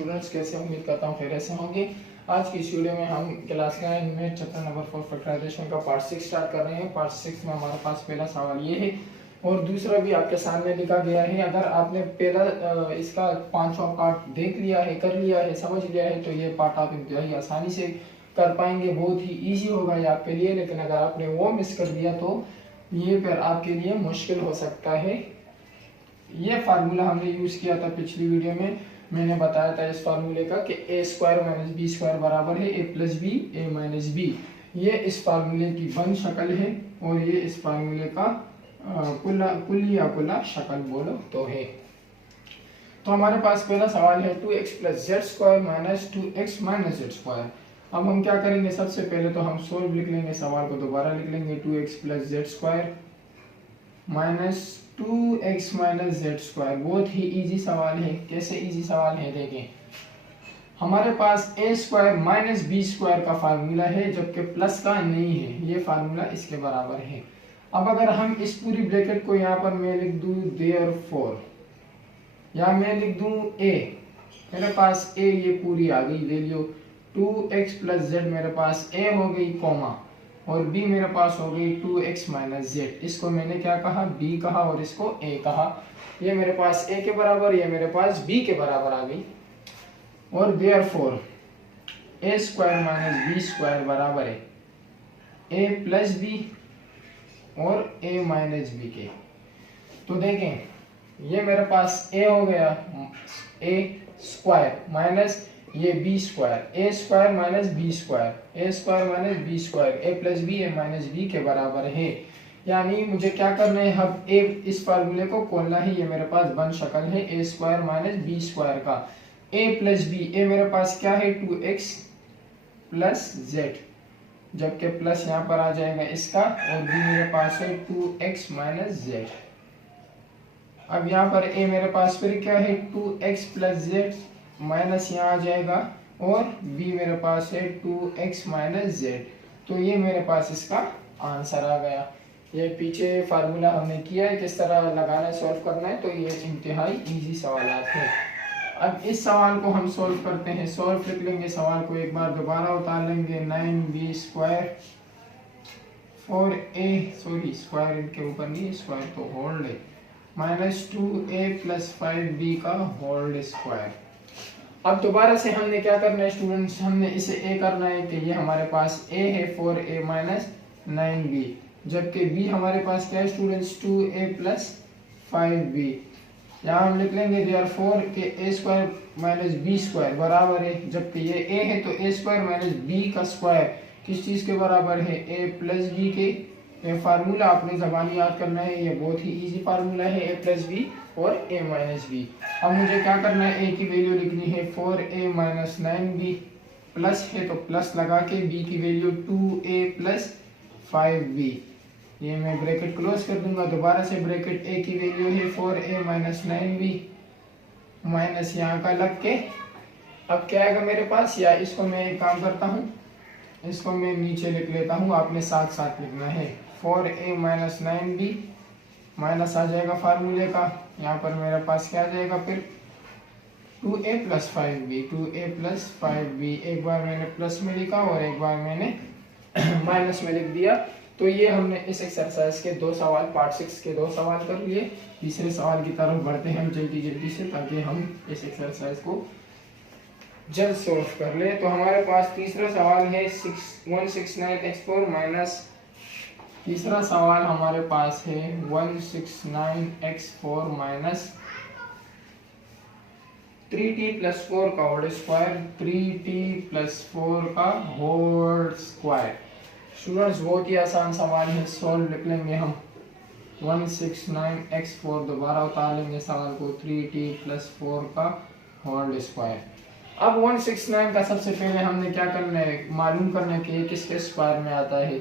Students, कैसे उम्मीद करता हूँ खैरियत से होंगे। आज की इस वीडियो में हम क्लास 9 में चैप्टर नंबर 4 फैक्टराइजेशन का पार्ट 6 स्टार्ट कर रहे हैं। पार्ट 6 में हमारे पास पहला सवाल ये है और दूसरा भी आपके सामने लिखा गया है। अगर आपने पहला इसका पांचवा पार्ट देख लिया है, कर लिया है, समझ लिया है तो ये पार्ट आप इंतहाई आसानी से कर पाएंगे, बहुत ही ईजी होगा ये आपके लिए। लेकिन अगर आपने वो मिस कर दिया तो ये फिर आपके लिए मुश्किल हो सकता है। ये फार्मूला हमने यूज किया था पिछली वीडियो में, मैंने बताया था इस फार्मूले का कि a square minus b square बराबर है a plus b a minus b. ये इस फार्मूले की बंद शक्ल है और ये इस फार्मूले का कुल्ली शक्ल बोलो तो है। तो हमारे पास पहला सवाल है 2x plus Z square minus 2x minus Z square. अब हम क्या करेंगे, सबसे पहले तो हम सोल्व लिख लेंगे, सवाल को दोबारा लिख लेंगे। 2x plus Z square minus 2x minus Z square. बहुत ही इजी सवाल है। कैसे इजी सवाल है देखें, हमारे पास a square minus b square का फार्मूला है जबकि प्लस का नहीं है, ये फार्मूला इसके बराबर है। अब अगर हम इस पूरी ब्रैकेट को यहाँ पर मैं लिख दूं देयरफॉर, या मैं लिख दूं a, मेरे पास a ये पूरी आ गई वैल्यू, 2x प्लस जेड मेरे पास a हो गई कॉमा और b मेरे पास हो गई 2x माइनस जेड। इसको मैंने क्या कहा, b कहा और इसको a कहा। ये मेरे पास a के बराबर, ये मेरे पास b के बराबर आ गई। और therefore a square minus b square बराबर है a प्लस b और a माइनस b के। तो देखें ये मेरे पास a हो गया, a स्क्वायर माइनस ये B square, A square minus b square, A square minus b square, A plus b a minus B के बराबर है। यानी मुझे क्या करना है, अब ए इस फार्मूले को खोलना है। ये मेरे पास बन शक्ल है ए स्क्वायर माइनस बी स्क्वायर का, ए प्लस बी, ए मेरे पास क्या है 2x प्लस जेड, जबकि प्लस यहाँ पर आ जाएगा इसका, और बी मेरे पास है 2x माइनस जेड। अब यहाँ पर ए मेरे पास फिर क्या है 2x प्लस जेड माइनस यहाँ आ जाएगा, और b मेरे पास है 2x माइनस जेड। तो ये मेरे पास इसका आंसर आ गया। ये पीछे फार्मूला हमने किया है किस तरह लगाना है, सॉल्व करना है, तो ये इंतहाई इजी सवाल है। अब इस सवाल को हम सॉल्व करते हैं। सॉल्व लिख लेंगे, सवाल को एक बार दोबारा उतार लेंगे। 9b square 4a, sorry square इनके ऊपर नहीं, स्क्वायर तो होल्ड है, माइनस 2a प्लस 5b का होल्ड स्क्वायर। अब दोबारा से हमने क्या करना है स्टूडेंट्स, हमने इसे a करना है कि ये हमारे पास a है 4a माइनस 9b, जबकि b हमारे पास क्या है स्टूडेंट्स 2a प्लस 5b। यहाँ हम लिख लेंगे देयरफॉर कि a square minus b square बराबर है, जबकि ये a है तो a स्क्वायर माइनस b का स्क्वायर किस चीज़ के बराबर है, a प्लस b के। ये फार्मूला आपने ज़बानी याद करना है, ये बहुत ही इजी फार्मूला है, a प्लस बी और a माइनस बी। अब मुझे क्या करना है, a की वैल्यू लिखनी है 4a माइनस 9b, प्लस है तो प्लस लगा के b की वैल्यू 2a प्लस 5b। ये मैं ब्रैकेट क्लोज कर दूंगा, दोबारा से ब्रैकेट a की वैल्यू है 4a माइनस 9b माइनस यहाँ का लग के। अब क्या आएगा मेरे पास, या इसको मैं एक काम करता हूँ, इसको मैं नीचे लिख लेता हूँ, आपने साथ साथ लिखना है। 4a माइनस 9b माइनस आ जाएगा फार्मूले का, यहाँ पर मेरे पास क्या आ जाएगा फिर 2a plus 5b, 2a plus 5b। एक बार मैंने प्लस में लिखा और एक बार मैंने माइनस में लिख दिया। तो ये हमने इस एक्सरसाइज के दो सवाल, पार्ट 6 के दो सवाल कर लिए। तीसरे सवाल की तरफ बढ़ते हैं हम जल्दी से, ताकि हम इस एक्सरसाइज को जल्द सॉल्व कर ले। तो हमारे पास तीसरा सवाल है 169x4 माइनस, तीसरा सवाल हमारे पास है 169x4 माइनस 3t प्लस 4 का होल स्क्वायर, 3t प्लस 4 का होल स्क्वायर। स्टूडेंट्स बहुत ही आसान सवाल है, सॉल्व लिख लेंगे हम। 169x4 दोबारा उतार लेंगे सवाल को, 3t प्लस 4 का होल स्क्वायर। अब 169 का सबसे पहले हमने क्या करना है, मालूम करना है कि ये किसके स्क्वायर में आता है।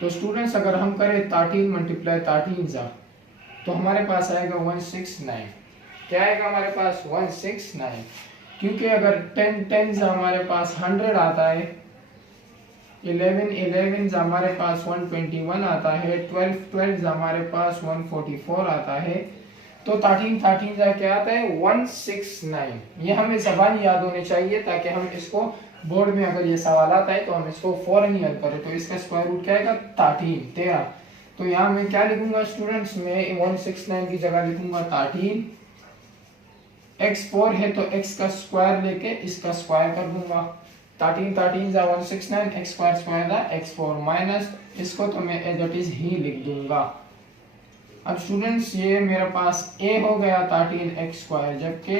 तो स्टूडेंट्स अगर हम करें 13 मल्टीप्लाई 13 जा, तो हमारे पास आएगा 169। क्या आएगा हमारे पास 169, क्योंकि अगर 10 10 हमारे पास 100 आता है, 11 11 हमारे पास 121 आता है, 12 12 हमारे पास 144 आता है, तो 13 जा क्या आता है 169। ये हमें ज़बानी याद होने चाहिए ताकि हम इसको बोर्ड में अगर ये सवाल आता है तो हम इसको फौरन ही हल करें। तो इसका स्क्वायर रूट क्या आएगा 13। तो यहाँ मैं क्या लिखूंगा स्टूडेंट्स, मैं 169 की जगह लिखूंगा 13। x4 है तो x का स्क्वायर लेके इसका स्क्वायर कर दूंगा। 13 जा 169, x स्क्वायर जा x4 माइनस इसको तो मैं एज इट इज ही लिख दूंगा। अब स्टूडेंट्स ये मेरे पास a हो गया 13x², जबकि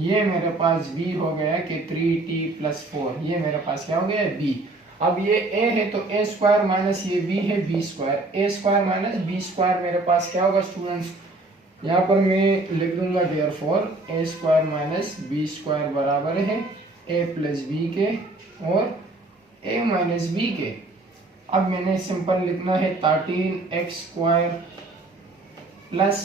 ये मेरे पास b हो गया कि 3t+4। ये मेरे पास क्या हो गया b। अब ये a है तो a² माइनस ये b है b²। a² माइनस b² मेरे पास क्या होगा स्टूडेंट्स, यहाँ पर मैं लिख दूंगा देयरफॉर a² माइनस b² बराबर है a प्लस b के और a माइनस b के। अब मैंने सिंपल लिखना है 13x² प्लस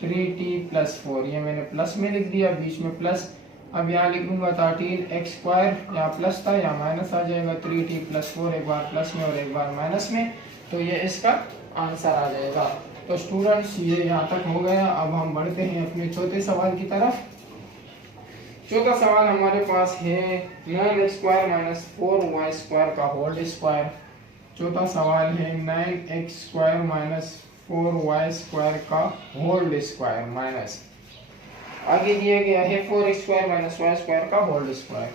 3t+4। ये मैंने प्लस में लिख दिया, बीच में प्लस। अब यहाँ लिख दूंगा 13x², यहाँ प्लस था यहाँ माइनस आ जाएगा, 3t+4 एक बार प्लस में और एक बार माइनस में, तो ये इसका आंसर आ जाएगा। तो स्टूडेंट्स ये यहाँ तक हो गया। अब हम बढ़ते हैं अपने चौथे सवाल की तरफ। चौथा सवाल हमारे पास है 9x² माइनस 4y² का होल स्क्वायर। चौथा सवाल है 9x² माइनस 4y² का होल स्क्वायर माइनस, आगे दिया गया है 4x² माइनस y² का whole square.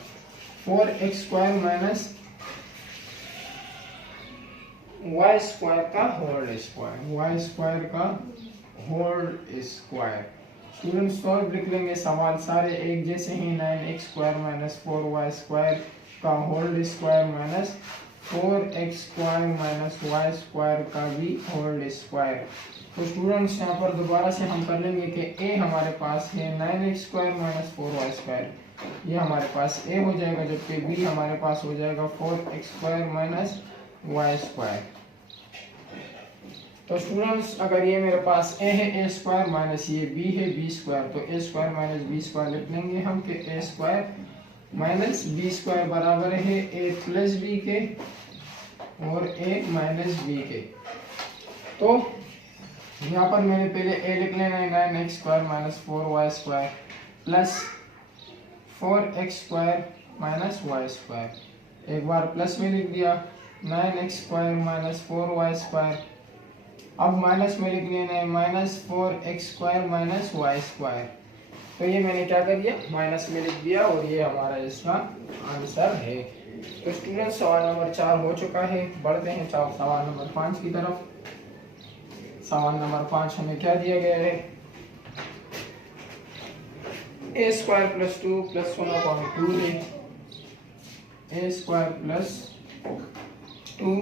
4x² minus y² का होल स्क्वायर, y² का होल स्क्वायर। स्टूडेंट सॉल्व लिख लेंगे, सवाल सारे एक जैसे ही। 9x² माइनस 4y² का whole square minus 4x² minus y² का भी होल स्क्वायर। तो स्टूडेंट्स यहाँ पर दोबारा से हम कर लेंगे कि a हमारे पास है 9x² माइनस 4y², ये हमारे पास a हो जाएगा, जबकि b हमारे पास हो जाएगा 4x² माइनस y²। तो स्टूडेंट्स अगर ये मेरे पास a है a² माइनस ये b है b², तो a² माइनस b² लिख लेंगे हम कि a² माइनस b² बराबर है a प्लस b के और a माइनस b के। तो यहाँ पर मैंने पहले a लिख लेना है 9x² minus 4y² plus 4x² minus y², एक बार प्लस में लिख दिया 9x² माइनस 4y²। अब माइनस में लिख लेना है माइनस 4x² माइनस y²। तो ये मैंने क्या कर दिया माइनस में लिख दिया और ये हमारा इसका आंसर है। तो स्टूडेंट सवाल नंबर 4 हो चुका है। बढ़ते हैं सवाल नंबर 5 की तरफ। सवाल नंबर 5 हमें क्या दिया गया है, a² प्लस 2 प्लस 1/2 है, a² plus 2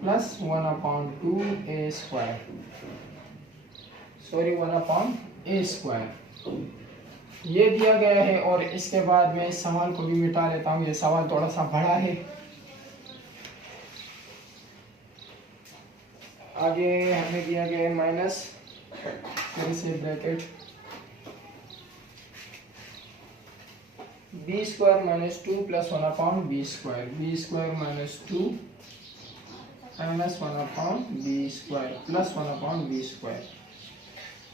plus 1/2 a², sorry 1/a²। ये दिया गया है और इसके बाद मैं इस सवाल को भी मिटा लेता हूँ, ये सवाल थोड़ा सा बड़ा है। आगे हमें दिया गया है माइनस, फिर से bracket b² minus 2 plus 1/b² b² minus 2 minus 1/b² plus 1/b²।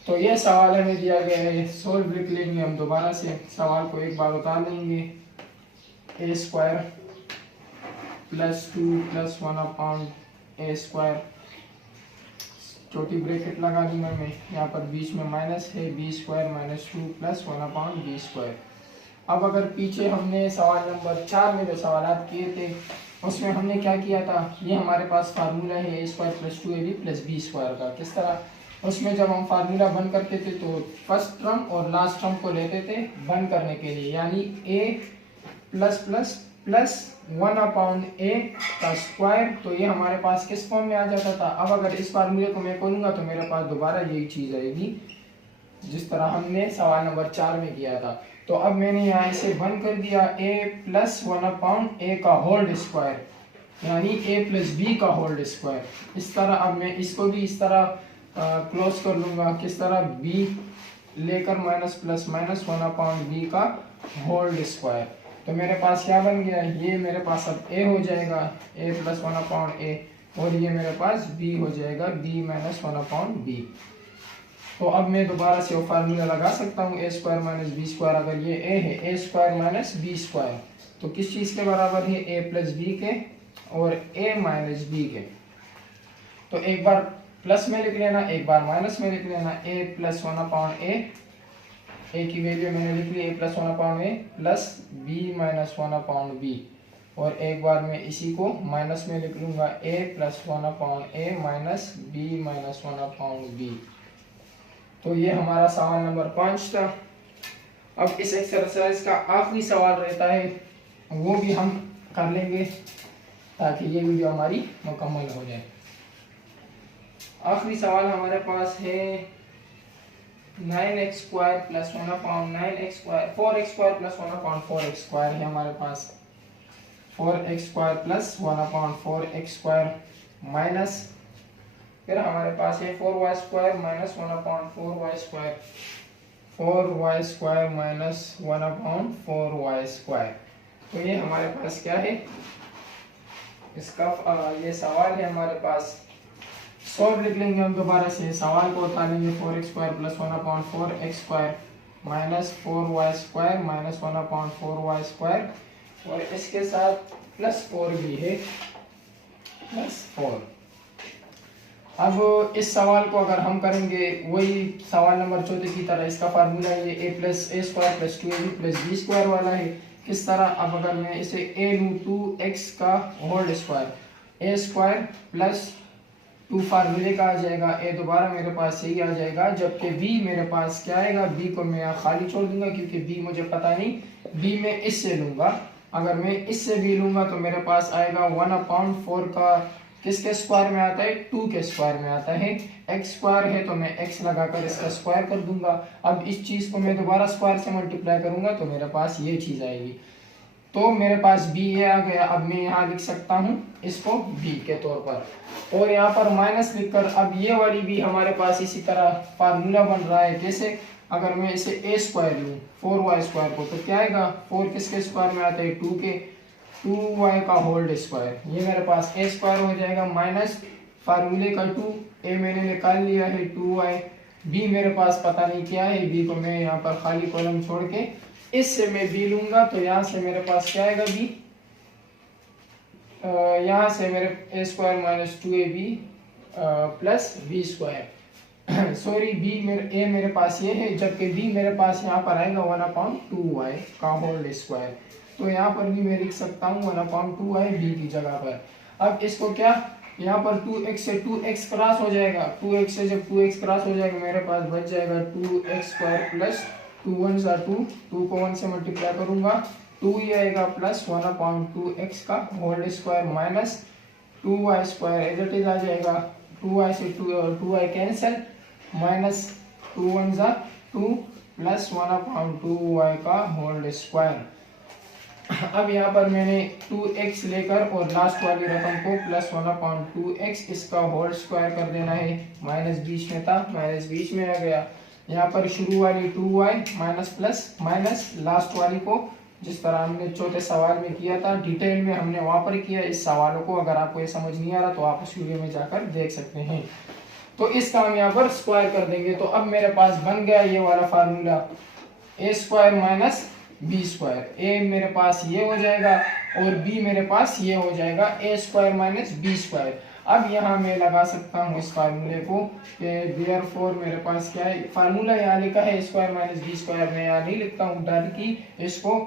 तो ये सवाल हमें दिया गया है, सोल्व लिख लेंगे हम दोबारा से, सवाल को एक बार उतार लेंगे। a² प्लस 2 प्लस 1/a², छोटी ब्रैकेट लगा दूंगा मैं, यहाँ पर बीच में माइनस है, b² माइनस 2 प्लस 1/b²। अब अगर पीछे हमने सवाल नंबर 4 में जो सवालात किए थे उसमें हमने क्या किया था, ये हमारे पास फार्मूला है a² plus 2ab plus b² का। किस तरह, उसमें जब हम फार्मूला बंद करते थे तो फर्स्ट टर्म और लास्ट टर्म को लेते थे बंद करने के लिए, यानी a plus plus plus 1/a का स्क्वायर। तो ये हमारे पास किस फॉर्म में आ जाता था। अब अगर इस फार्मूले को मैं खोलूंगा तो मेरे पास दोबारा यही चीज आएगी जिस तरह हमने सवाल नंबर 4 में किया था। तो अब मैंने यहाँ इसे बंद कर दिया, a प्लस 1/a का होल स्क्वायर, यानी a प्लस b का होल स्क्वायर। इस तरह अब मैं इसको भी इस तरह क्लोज कर लूंगा, किस तरह b लेकर माइनस प्लस माइनस 1/b का होल स्क्वायर। तो मेरे पास क्या बन गया, ये मेरे पास अब a हो जाएगा a प्लस 1/a और ये मेरे पास b हो जाएगा b माइनस 1/b। तो अब मैं दोबारा से वो फार्मूला लगा सकता हूँ, ए स्क्वायर माइनस बी स्क्वायर, अगर ये ए है, ए स्क्वायर माइनस बी स्क्वायर, तो किस चीज़ के बराबर है, ए प्लस बी के और ए माइनस बी के। तो एक बार प्लस में लिख लेना, एक बार माइनस में लिख लेना, ए प्लस 1/a, ए की वैल्यू मैंने लिख ली, a plus 1/a plus b minus 1/b, और एक बार मैं इसी को माइनस में लिख लूँगा, a plus 1/a minus b minus 1/b। तो ये हमारा सवाल नंबर 5 था। अब इस एक्सरसाइज का आखिरी सवाल रहता है, वो भी हम कर लेंगे ताकि ये वीडियो हमारी मुकम्मल हो जाए। आखिरी सवाल हमारे पास है 9x square plus 1/9x square, 4x square plus 1/4x square है हमारे पास, 4x square plus 1/4x square minus, फिर हमारे पास है 4y square minus 1/4y square, 4y square minus 1/4y square. तो ये हमारे पास क्या है, इसका ये सवाल है हमारे पास। सॉल्व लिख लेंगे हम दोबारा से, सवाल को उठा लेंगे, 4x square plus 1/4x square minus 4y square minus 1/4y square, और इसके साथ प्लस 4 भी है, प्लस 4। अब इस सवाल को अगर हम करेंगे वही सवाल नंबर 14 की तरह, इसका फार्मूला ये a plus a square plus 2ab plus b square वाला है। किस तरह, अब अगर मैं इसे ए लूँ 2x का होल स्क्वायर, ए स्क्वायर प्लस 2 फार्मूले का आ जाएगा, ए दोबारा मेरे पास यही आ जाएगा, जबकि बी मेरे पास क्या आएगा, बी को मैं यहाँ खाली छोड़ दूंगा क्योंकि बी मुझे पता नहीं, बी मैं इससे लूँगा। अगर मैं इससे बी लूँगा तो मेरे पास आएगा 1/4 का किसके स्क्वायर में आता है, 2 के स्क्वायर में आता है, x स्क्वायर है तो मैं x लगाकर इसका स्क्वायर कर दूंगा। अब इस चीज़ को मैं दोबारा स्क्वायर से मल्टीप्लाई करूंगा तो मेरे पास ये चीज़ आएगी। तो मेरे पास b ये आ गया, अब मैं यहाँ लिख सकता हूँ इसको b के तौर पर, और यहाँ पर माइनस लिखकर, अब ये वाली भी हमारे पास इसी तरह फार्मूला बन रहा है। कैसे, अगर मैं इसे a स्क्वायर लूँ 4y स्क्वायर को, तो क्या आएगा, 4 किसके स्क्वायर में आता है, 2 के, 2y का होल्ड स्क्वायर, ये मेरे पास a स्क्वायर हो जाएगा माइनस फार्मूले का 2, a मैंने निकाल लिया है 2y, b मेरे पास पता नहीं क्या है, b को मैं यहाँ पर खाली कॉलम छोड़ के इससे मैं b लूंगा, तो यहाँ से मेरे पास क्या आएगा b, यहाँ से मेरे a square minus 2ab plus b square, sorry b मेरे a मेरे पास ये है, जबकि b मेरे पास यहाँ पर आएगा 1/2y का होल स्क्वायर। तो यहाँ पर भी मैं लिख सकता हूँ 1/2y b की जगह पर। अब इसको क्या, यहाँ पर 2x से 2x क्रॉस हो जाएगा, 2x से जब 2x क्रॉस हो जाएगा मेरे पास बच जाएगा 2x स्क्वायर प्लस 2 1 सा 2, 2 को 1 से मल्टीप्लाई करूंगा 2 ही आएगा प्लस 1/2x का whole square minus 2y square as it is आ जाएगा, 2y से 2y कैंसिल, माइनस 2 1 सा 2 प्लस 1/2y का होल स्क्वायर। अब यहाँ पर मैंने 2x लेकर और लास्ट वाली रकम को प्लस 1/2x इसका होल स्क्वायर कर देना है, माइनस बीच में था, माइनस बीच में आ गया। यहाँ पर शुरू वाली 2y minus plus minus last वाली को जिस तरह हमने चौथे सवाल में किया था, डिटेल में हमने वहाँ पर किया इस सवालों को। अगर आपको ये समझ नहीं आ रहा तो आप उस वीडियो में जाकर देख सकते हैं। तो इसका हम यहाँ पर स्क्वायर कर देंगे। तो अब मेरे पास बन गया ये वाला फार्मूला, ए स्क्वायर माइनस बी स्क्वायर, ए मेरे पास ये हो जाएगा और बी मेरे पास ये हो जाएगा, ए स्क्वायर माइनस बी स्क्वायर। अब यहाँ मैं लगा सकता हूँ इस फार्मूले को, देयरफॉर मेरे पास क्या है, फार्मूला यहाँ लिखा है स्क्वायर माइनस बी स्क्वायर, मैं यहाँ नहीं लिखता हूँ, डायरेक्टली इसको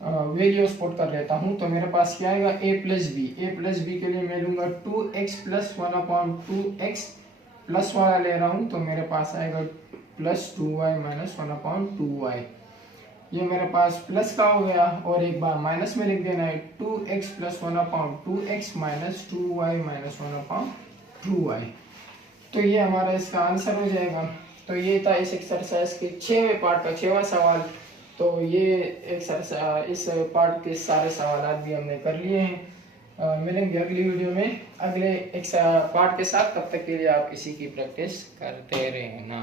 वैल्यू स्पॉट कर लेता हूँ। तो मेरे पास क्या आएगा, ए प्लस बी, ए प्लस बी के लिए मैं लूंगा 2x प्लस 1/2x प्लस वाला ले रहा हूँ, तो मेरे पास आएगा प्लस 2y माइनस 1/2y, ये मेरे पास प्लस का हो गया, और एक बार माइनस में लिख देना है 2x plus 1/2x minus 2y minus 1/2y। तो ये हमारा इसका आंसर हो जाएगा। तो ये था इस एक्सरसाइज के 6वें पार्ट का 6वां सवाल। तो ये एक्सरसाइज, इस पार्ट के सारे सवाल भी हमने कर लिए हैं। मिलेंगे अगली वीडियो में अगले एक पार्ट के साथ, तब तक के लिए आप इसी की प्रैक्टिस करते रहना।